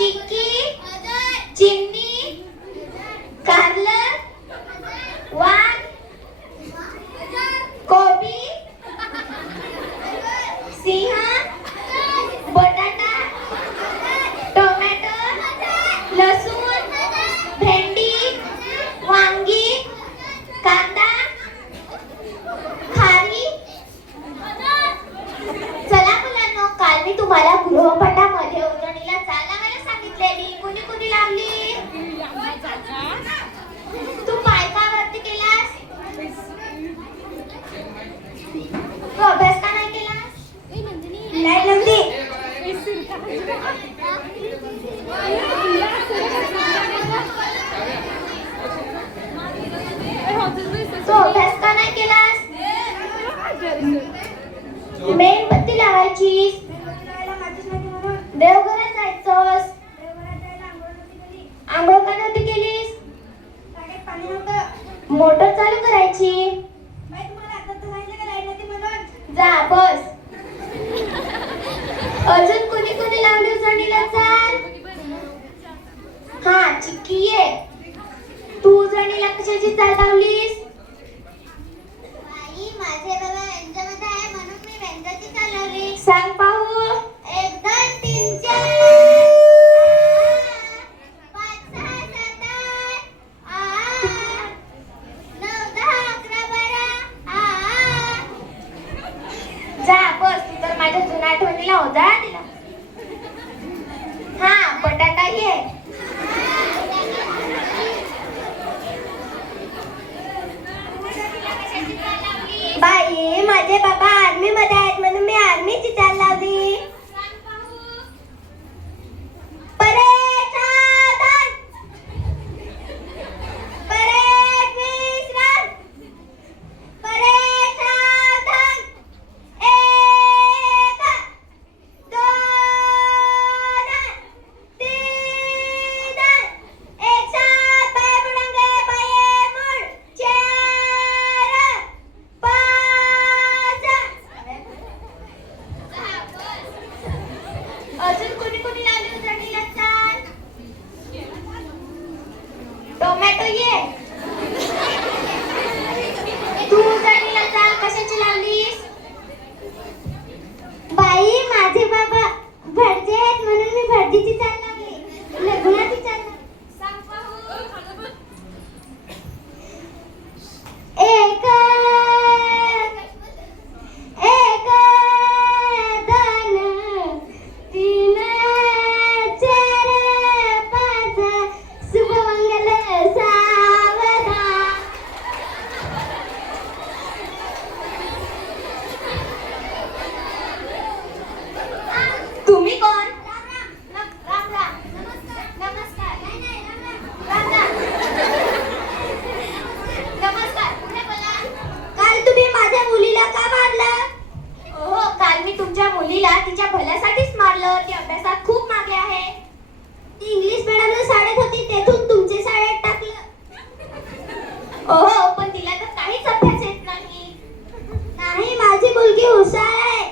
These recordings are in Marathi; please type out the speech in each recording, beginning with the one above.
चिक्की, चिमणी, कारलं, वाघ, कोबी, सिंह, बटाटा, टोमॅटो, लसूण, भेंडी, वांगी, कांदा, खारी. चला मुलांनो, काल मी तुम्हाला गृहपाठामध्ये उजळणीला चाल लावायला सांगितलेली. कोणी कोणी लावली? तू पाय का वरती केलास? तू अभ्यास का नाही केलास? नाही नंदी. तू अभ्यास का नाही केलास? मेणबत्ती लावायचीस, देवघरात जायचंस, आंघोळ का नव्हती केलीस? मोटर चालू करायची. जा बस. अजून कोणी कोणी लावली उजळणीला चाल? हा चिक्की ये. तू उजळणीला कशाची चाल लावलीस? माझे बाबा व्यंजनामध्ये आहे म्हणून मी व्यंजनाची चाल लावली. सांग पाहू. 1 2 3 4 5 6 7 8 9 10 11 12. जा बस. तू तर माझ्या जुन्या आठवणीला उजाळा दिला. हा बटाटा ये. बाई माझे बाबा आर्मी मध्ये आहेत म्हणून मी आर्मीची चाल लावली. परेड सावधान. परेड विश्राम. परेड सावधान. 1 2 3 एक साथ पाय बुलंद पाये मुड़. 4 5. अजून कोणी कोणी लावली उजळणीला चाल? टोमॅटो ये. तू उजळणीला चाल कशाची लावलीस? बाई माझे बाबा भटजे आहेत म्हणून मी भटजीची चाल लावली. लग्नाची चाल. सांग पाहू. 1 1 2 3 4 5 शुभमंगल सावधान. तुम्ही कोण? राम राम. नमस्कार. राम राम. नमस्कार. पुढे बोला. काल तुम्ही माझ्या मुलीला का मारलं? हो काल मी तुमच्या मुलीला तिच्या भल्यासाठीच मारलं. ती अभ्यासात खूप मागे आहे. ती इंग्लिश मॅडमला शाळेत होती तेथून तुमच्या शाळेत टाकलं. ओहो पण तिला तर काहीच अभ्यास येत नाही. नाही माझी मुलगी हुशार आहे.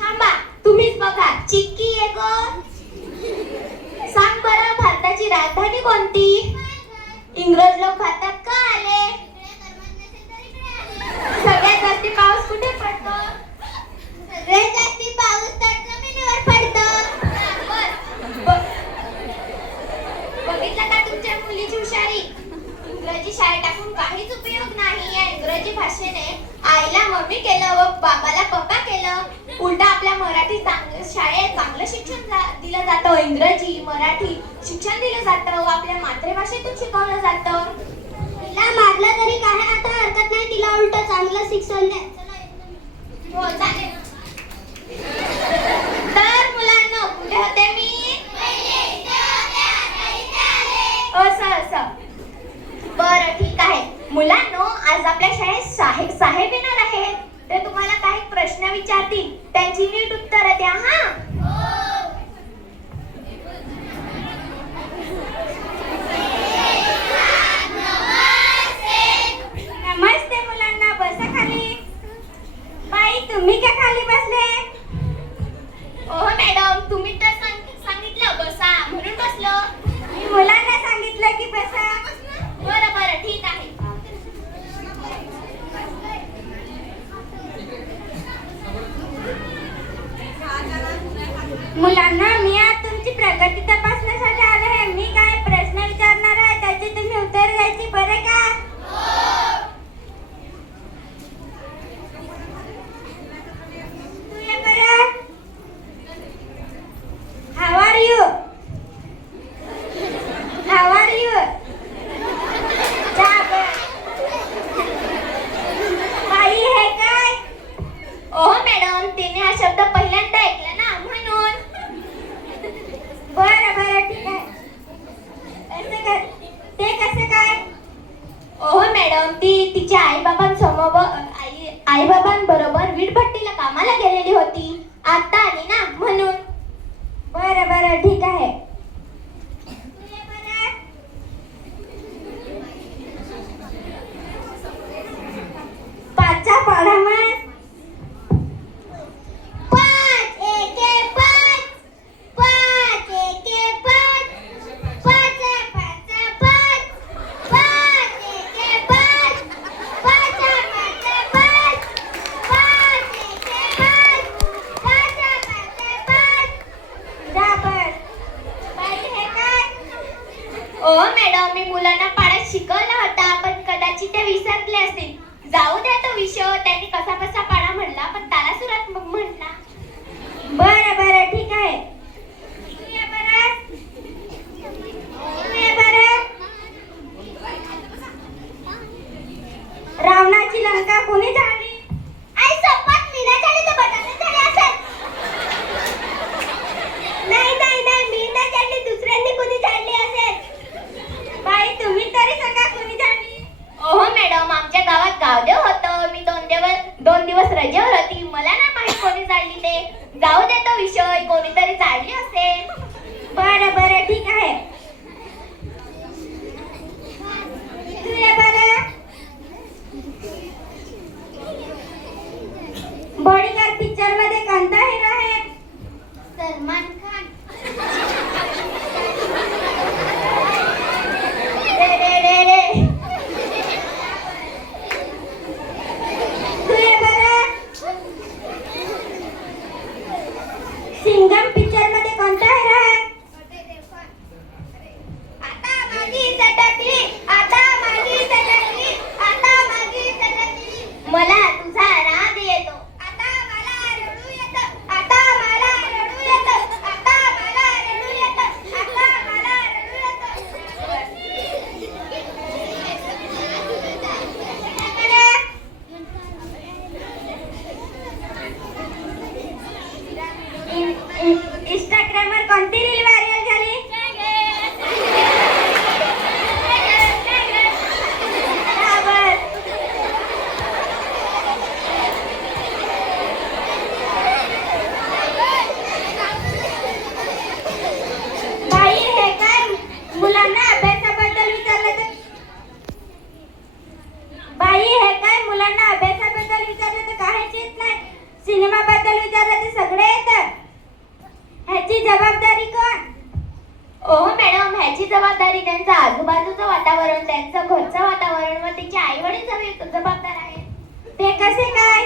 थांबा तुम्हीच बघा. चिक्की ये गो. सांग बरं भारताची राजधानी कोणती? इंग्रज लोक भारतात का आले? सगळ्यात जास्ती पाऊस कुठे पडतो? सगळ्यात जास्ती पाऊस तर जमिनीवर पडतो. बघितलं का तुमच्या मुलीची हुशारी? इंग्रजी शाळेत टाकून काहीच उपयोग नाही. या इंग्रजी भाषेने आईला मम्मी केलं व बाबाला पप्पा केलं. उलटा आपल्या मराठी शाळेत चांगलं शिक्षण दिलं जातं. इंग्रजी मराठी शिक्षण दिलं जातं व आपल्या मातृभाषेतून शिकवलं जातं. तिला मारलं तरी काही आता हरकत नाही. तिला उलट चांगलं शिक्षण द्यायचं. हो चालेल. तर मुलांनो कुठे होते मी? असं. बरं ठीक आहे. मुलांनो आज आपल्या शाळेत साहेब येणार आहेत. ते तुम्हाला काही प्रश्न विचारतील. त्यांची नीट उत्तरं द्या. हा नमस्ते मुलांना. बसा खाली. बाई तुम्ही का खाली बसले? ओह मॅडम तुम्ही तर सांगितलं बसा. वीटभट्टीला कामाला गेलेली होती. आता आली ना म्हणून. बरं बरं ठीक आहे. पाचचा पाढा मग. पाच एके पाच, पाच एके पाच, पाचा पाचा पाच, पाच एके पाच, पाचा पाचा पाच, पाच एके पाच, पाचा पाचा पाच. जा बस. बाई हे काय? ओ मॅडम, मी मुलांना पाड्यात शिकवलं होता, पण कदाचित ते विसरले असतील. जाऊ द्या तो विषय. त्यांनी कसा कसा पाडा म्हणला, पण ताला सुरात मग म्हटला. बरं बरं ठीक आहे. तू ये बरं. तू ये बरं. रावणाची लंका कोणी जाळली? आई चपात मी नाही झाली तर बटाटे झाले असेल. नाही नाही नाही, मी नाही जाळली, दुसऱ्यांनी कोणी जाळली असेल. बाई तुम्ही तरी सांगा कोणी जाळली? ओहो मॅडम, आमच्या गावात गावदेव होतं. मी 2 दिवस रजेवर होती. मला नाही माहित कोणी जाळली ते. जाऊ दे तो विषय. कोणीतरी जाळली असेल. बरं बरं ठीक आहे. तू ये बरं. बॉडीगार्ड पिक्चर मध्ये कोणता हिरो आहे? सलमान खान. रे रे रे रे. तू ये बरं. सिंघम पिक्चर मध्ये कोणता हिरो आहे? आता माझी सटकली, आता माझी सटकली, आता माझी सटकली. मला तुझा राग येतो. आता मला रडू येतं. आता मला रडू येतं. आता मला रडू येतं. आता मला रडू इंस्टाग्रामवर कोणती रील व्हायरल झाली? हा, बस. बाई हे काय? मुलांना अभ्यासाबद्दल विचारलं तर काहीच येत नाही. सिनेमाबद्दल विचारलं तर सगळे येतं. ह्याची जबाबदारी कोण? ओह मॅडम, ह्याची जबाबदारी त्यांचं आजूबाजूचं वातावरण, त्यांचं घरचं वातावरण व त्याचे आई वडील जबाबदार आहेत. ते कसे काय?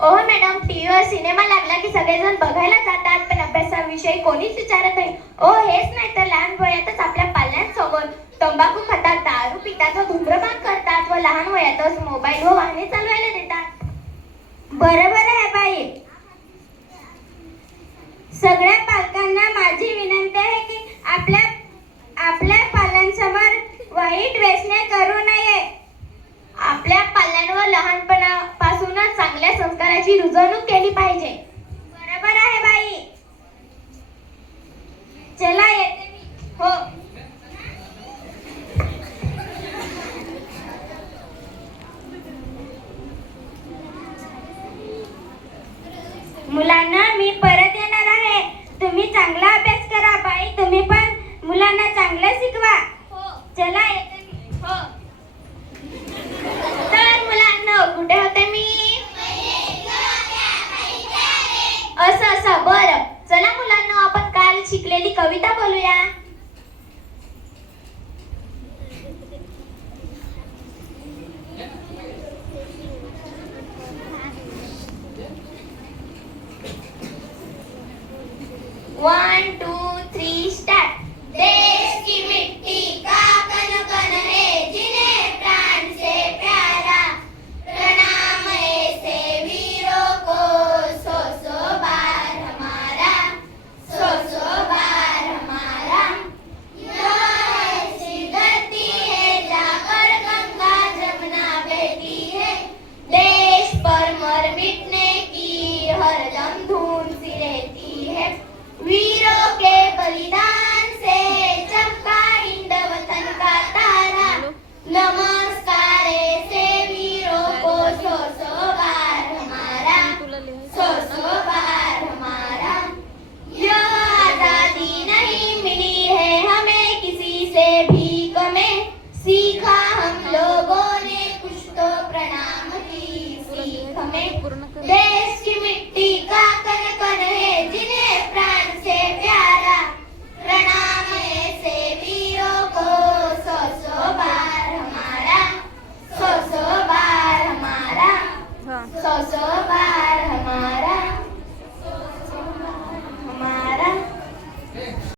ओह मॅडम, टीव्हीवर सिनेमा लागला की सगळेजण बघायला जातात, पण अभ्यासाविषयी कोणीच विचारत नाही. ओ हेच नाही तर लहान वयातच आपल्या पाल्यांसमोर तंबाखू खातात, दारू पितात व धूम्रपान करतात व लहान वयातच मोबाईल व वाहने चालवायला देतात. बरोबर आहे बाई. सगळ्या पालकांना माझी विनंती आहे की आपल्या पाल्यांसमोर वाईट व्यसने करू नये. आपल्या पाल्यांवर लहानपणापासूनच चांगल्या संस्काराची रुजवणूक केली पाहिजे. बरोबर आहे बाई. चला येते मी. हो. मुलांना मी परत येणार आहे. तुम्ही चांगला अभ्यास करा बाई. तुम्ही पण मुलांना चांगलं शिकवा. हो. चला येते मी. हो. तर मुलांना कुठे होते मी? असं बरं. चला मुलांना आपण काल शिकलेली कविता बोलूया. One two three start. देश की मिट्टी का कण कण है, जिन्हें प्राण से प्यारा, प्रणाम ऐसे वीरों को, सौ सौ बार हमारा, सौ सौ बार हमारा. यह ऐसी धरती है जाकर गंगा जमुना बहती है, देश पर मर मिटने की हरदम धूम सी रहती है. वीरों के बलिदान